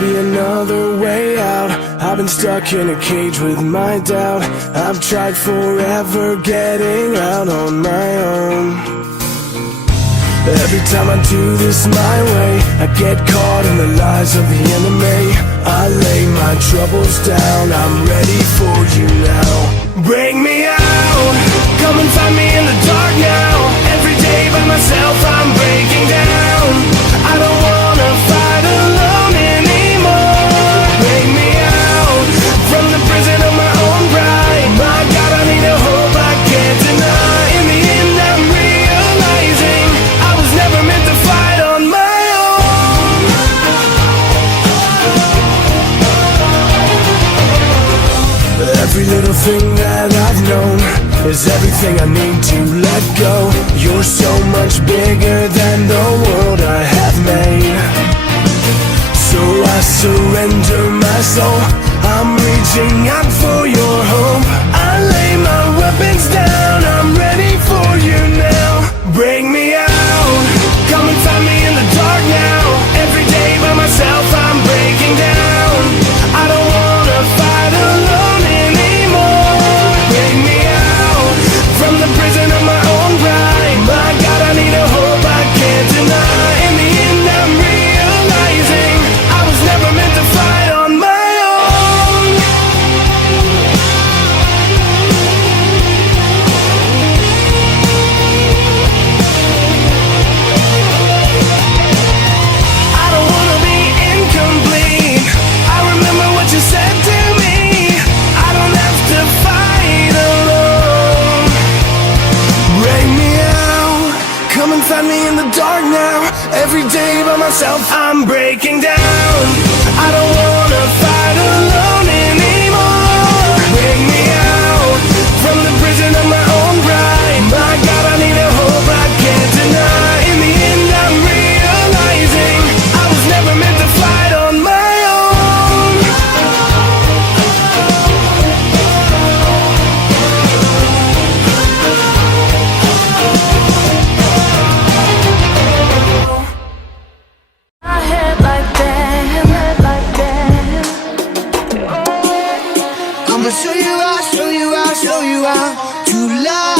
be another way out. I've been stuck in a cage with my doubt. I've tried forever getting out on my own. Every time I do this my way, I get caught in the lies of the enemy. I lay my troubles down, I'm ready for you now. Bring me out, come and find me in the dark now. Every day by myself I'm breaking down. I don't wanna fight alone anymore. Bring me out, from the prison of my own pride. My God, I need a hope I can't deny. In the end I'm realizing I was never meant to fight on my own. Every little thing that I've known is everything I need to let go. You're so much bigger than the world I have made. So I surrender my soul, I'm reaching out for your hope. I lay my weapons down, I'm ready for you now. Bring me out, come and find me in the dark now. Every day by myself I'm breaking down. I don't wanna fight alone anymore. Bring me out, from the prison of my own pride. My God, I need a hope I can't deny. In the end I'm realizing I was never meant to fight on my own. I don't wanna be incomplete. I remember what you said to me. I don't have to fight alone. Bring me out, come and find me in the dark now. Every day by myself I'm breaking down. I don't wanna fight alone anymore. Bring me out, from the prison of my own pride. My God, I need a hope I can't deny. In the end I'm realizing I was never meant to fight on my own. My head like that. I'ma show you out, show you out, show you out to love.